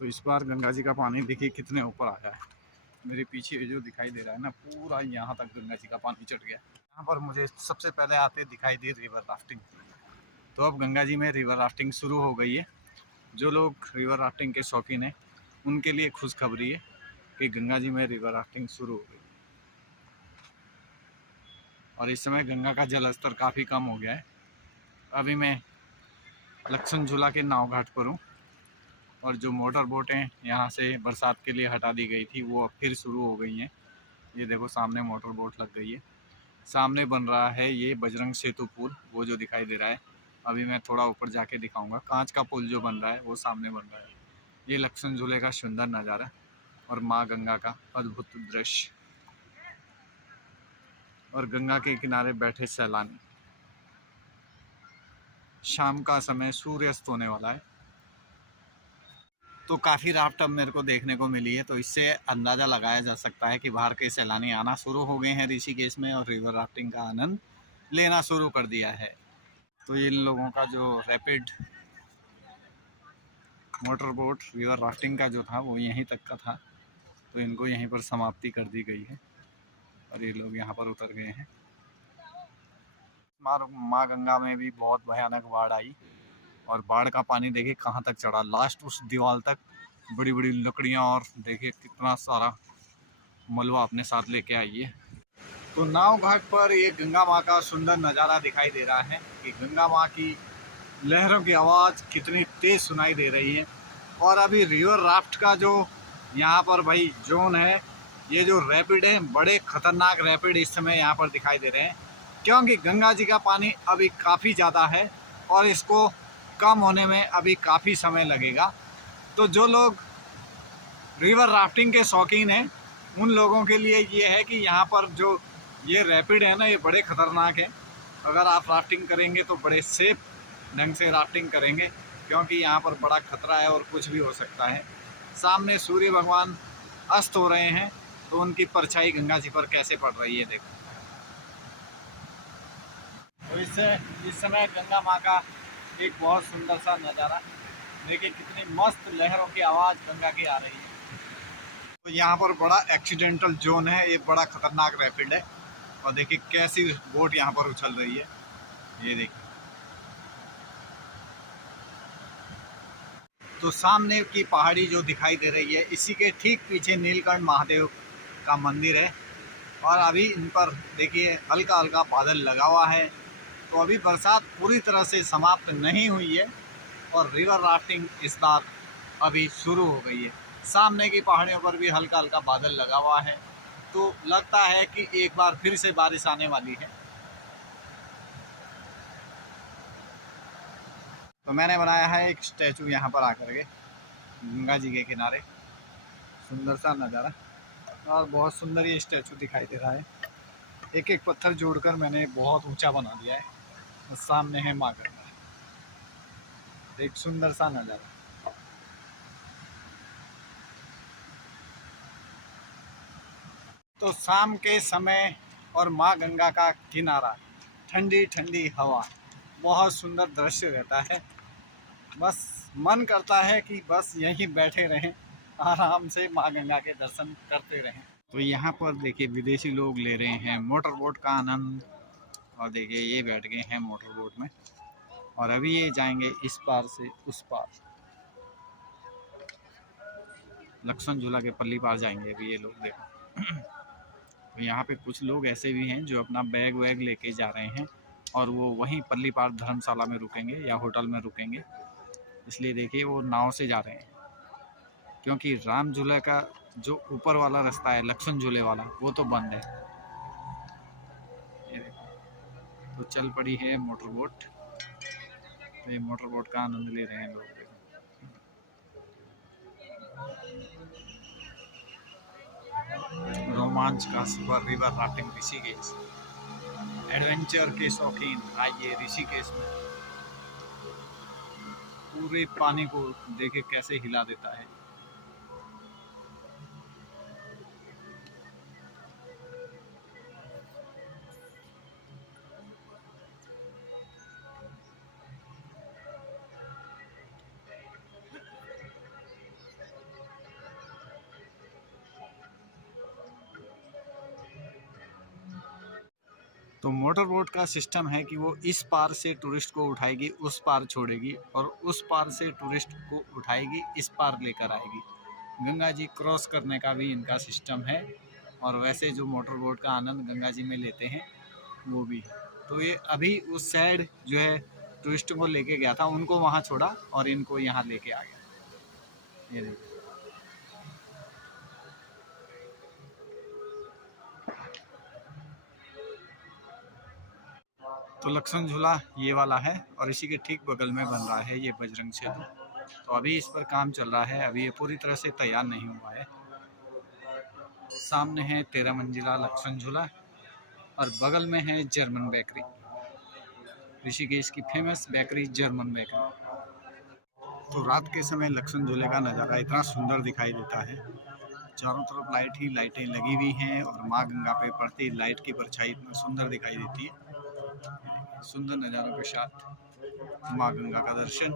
तो इस बार गंगा जी का पानी देखिए कितने ऊपर आया है। मेरे पीछे जो दिखाई दे रहा है ना, पूरा यहाँ तक गंगा जी का पानी चढ़ गया। यहाँ पर मुझे सबसे पहले आते दिखाई दी रिवर राफ्टिंग। तो अब गंगा जी में रिवर राफ्टिंग शुरू हो गई है। जो लोग रिवर राफ्टिंग के शौकीन हैं उनके लिए खुशखबरी है कि गंगा जी में रिवर राफ्टिंग शुरू हो गई। और इस समय गंगा का जल स्तर काफ़ी कम हो गया है। अभी मैं लक्ष्मण झूला के नाव घाट पर हूँ और जो मोटर बोटें यहाँ से बरसात के लिए हटा दी गई थी वो अब फिर शुरू हो गई हैं। ये देखो सामने मोटर बोट लग गई है। सामने बन रहा है ये बजरंग सेतु पुल, वो जो दिखाई दे रहा है। अभी मैं थोड़ा ऊपर जाके दिखाऊंगा। कांच का पुल जो बन रहा है वो सामने बन रहा है। ये लक्ष्मण झूले का सुंदर नज़ारा और माँ गंगा का अद्भुत दृश्य और गंगा के किनारे बैठे सैलानी। शाम का समय, सूर्यास्त होने वाला है। तो काफ़ी राफ्ट अब मेरे को देखने को मिली है, तो इससे अंदाज़ा लगाया जा सकता है कि बाहर के सैलानी आना शुरू हो गए हैं ऋषिकेश में और रिवर राफ्टिंग का आनंद लेना शुरू कर दिया है। तो इन लोगों का जो rapid motor boat river rafting का जो था वो यहीं तक का था, तो इनको यहीं पर समाप्ति कर दी गई है और ये लोग यहाँ पर उतर गए हैं। माँ गंगा में भी बहुत भयानक बाढ़ आई और बाढ़ का पानी देखिए कहाँ तक चढ़ा, लास्ट उस दीवार तक। बड़ी बड़ी लकड़ियाँ और देखिए कितना सारा मलबा अपने साथ लेके आई है। तो नाव घाट पर ये गंगा माँ का सुंदर नज़ारा दिखाई दे रहा है कि गंगा माँ की लहरों की आवाज़ कितनी तेज़ सुनाई दे रही है। और अभी रिवर राफ्ट का जो यहाँ पर भाई जोन है, ये जो रैपिड है, बड़े खतरनाक रैपिड इस समय यहाँ पर दिखाई दे रहे हैं, क्योंकि गंगा जी का पानी अभी काफ़ी ज़्यादा है और इसको कम होने में अभी काफ़ी समय लगेगा। तो जो लोग रिवर राफ्टिंग के शौकीन हैं उन लोगों के लिए ये है कि यहाँ पर जो ये रैपिड है ना, ये बड़े ख़तरनाक है। अगर आप राफ्टिंग करेंगे तो बड़े सेफ ढंग से राफ्टिंग करेंगे, क्योंकि यहाँ पर बड़ा खतरा है और कुछ भी हो सकता है। सामने सूर्य भगवान अस्त हो रहे हैं, तो उनकी परछाई गंगा जी पर कैसे पड़ रही है देखो। तो इस समय गंगा माँ का एक बहुत सुंदर सा नज़ारा देखिए, कितनी मस्त लहरों की आवाज़ गंगा की आ रही है। तो यहाँ पर बड़ा एक्सीडेंटल जोन है, ये बड़ा खतरनाक रैपिड है और देखिए कैसी बोट यहाँ पर उछल रही है, ये देखिए। तो सामने की पहाड़ी जो दिखाई दे रही है, इसी के ठीक पीछे नीलकंठ महादेव का मंदिर है और अभी इन पर देखिए हल्का हल्का बादल लगा हुआ है। तो अभी बरसात पूरी तरह से समाप्त नहीं हुई है और रिवर राफ्टिंग इस बार अभी शुरू हो गई है। सामने की पहाड़ियों पर भी हल्का हल्का बादल लगा हुआ है, तो लगता है कि एक बार फिर से बारिश आने वाली है। तो मैंने बनाया है एक स्टैचू यहाँ पर आकर के गंगा जी के किनारे, सुंदर सा नज़ारा और बहुत सुंदर ये स्टैचू दिखाई दे रहा है। एक एक पत्थर जोड़कर मैंने बहुत ऊंचा बना दिया है और सामने है माँ गंगा, एक सुंदर सा नज़ारा। तो शाम के समय और माँ गंगा का किनारा, ठंडी ठंडी हवा, बहुत सुंदर दृश्य रहता है। बस मन करता है कि बस यहीं बैठे रहें, आराम से माँ गंगा के दर्शन करते रहें। तो यहाँ पर देखिए विदेशी लोग ले रहे हैं मोटर बोट का आनंद और देखिए ये बैठ गए हैं मोटर बोट में और अभी ये जाएंगे इस पार से उस पार, लक्ष्मण झूला के पल्ली पार जाएंगे अभी ये लोग देखो। तो यहाँ पे कुछ लोग ऐसे भी हैं जो अपना बैग वैग लेके जा रहे हैं और वो वहीं पल्ली पार धर्मशाला में रुकेंगे या होटल में रुकेंगे। इसलिए देखिए वो नाव से जा रहे हैं, क्योंकि राम झूले का जो ऊपर वाला रास्ता है लक्ष्मण झूले वाला वो तो बंद है। ये देखो तो चल पड़ी है मोटर बोट, तो ये मोटर बोट का आनंद ले रहे हैं लोग। रोमांच का सफर रिवर राफ्टिंग ऋषिकेश, एडवेंचर के शौकीन आइए ऋषिकेश में। पूरे पानी को देखे कैसे हिला देता है। तो मोटर बोट का सिस्टम है कि वो इस पार से टूरिस्ट को उठाएगी, उस पार छोड़ेगी, और उस पार से टूरिस्ट को उठाएगी, इस पार लेकर आएगी। गंगा जी क्रॉस करने का भी इनका सिस्टम है, और वैसे जो मोटर बोट का आनंद गंगा जी में लेते हैं वो भी है। तो ये अभी उस साइड जो है टूरिस्ट को लेके गया था, उनको वहाँ छोड़ा और इनको यहाँ लेके आ गया। ये देखिए। तो लक्ष्मण झूला ये वाला है, और इसी के ठीक बगल में बन रहा है ये बजरंग सेतु। तो अभी इस पर काम चल रहा है, अभी ये पूरी तरह से तैयार नहीं हुआ है। सामने है 13 मंजिला लक्ष्मण झूला, और बगल में है जर्मन बेकरी, ऋषिकेश की फेमस बेकरी जर्मन बेकरी। तो रात के समय लक्ष्मण झूले का नज़ारा इतना सुंदर दिखाई देता है, चारों तरफ लाइट ही लाइटें लगी हुई हैं, और माँ गंगा पे पड़ती लाइट की परछाई इतना सुंदर दिखाई देती है। सुंदर नज़ारों के साथ माँ गंगा का दर्शन।